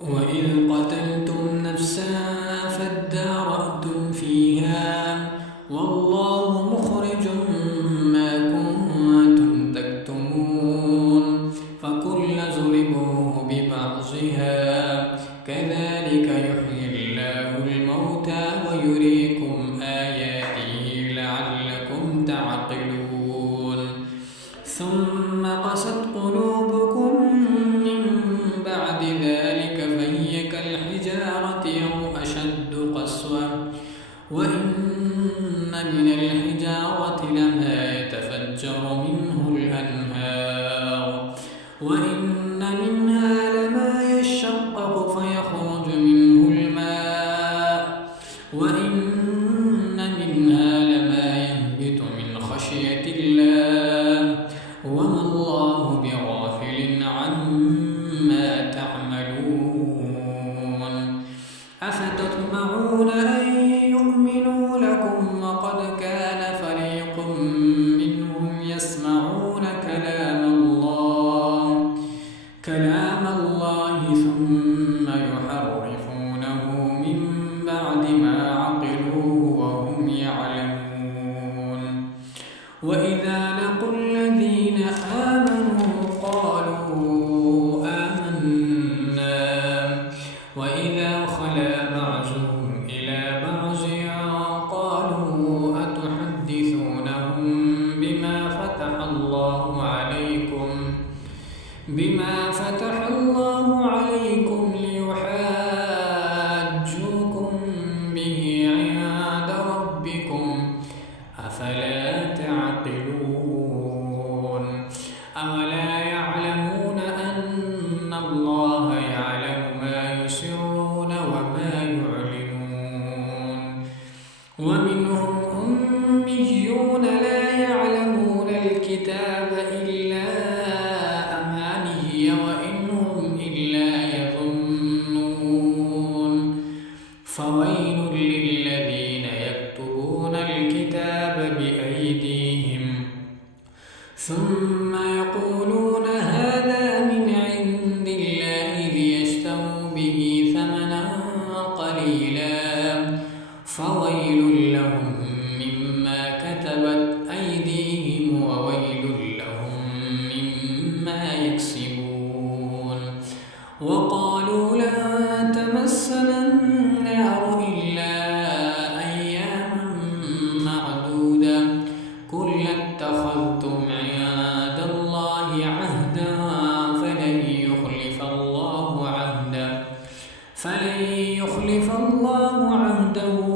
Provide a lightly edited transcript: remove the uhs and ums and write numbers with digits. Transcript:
وإذ قتلتم نفسا فادارأتم فيها والله مخرج ما كنتم تكتمون فكلا ضربوه ببعضها كذلك يحيي الله الموتى ويريكم آياته لعلكم تعقلون ثم قست قلوبكم من بعد ذلك فهي كالحجارة أو أشد قسوة وإن من الحجارة لما يتفجر منه الأنهار وإن منها لما يشقق فيخرج منه الماء وإن منها لما يهبط من خشية الله وما الله بغافل عما تعملون أفتطمعون أن يؤمنوا لكم وقد كان فريق منهم يسمعون كلام الله ثم يحرفونه من بعد ما عقلوه وهم يعلمون وإذا لقوا الذين آمنوا قالوا آمنا وإذا خلا بعضهم إلى بعض قالوا أتحدثونهم بما فتح الله عليكم ليحاجوكم به عند ربكم أفلا تعقلون أولا يعلمون أن الله يعلم ما يسرون وما يعلنون ومنهم أميون لا يعلمون الكتاب إلا أماني وإن هم إلا يظنون فويل للذين يكتبون الكتاب بأيديهم ثم يقولون هذا من عند الله ليشتروا به ثمنا قليلا فويل لهم مما كتبت أيديهم وويل لهم مما يكسبون وقالوا لن تمسنا النار إلا أياما معدودة قل اتخذتم عند الله عهدا فلن يخلف الله عهده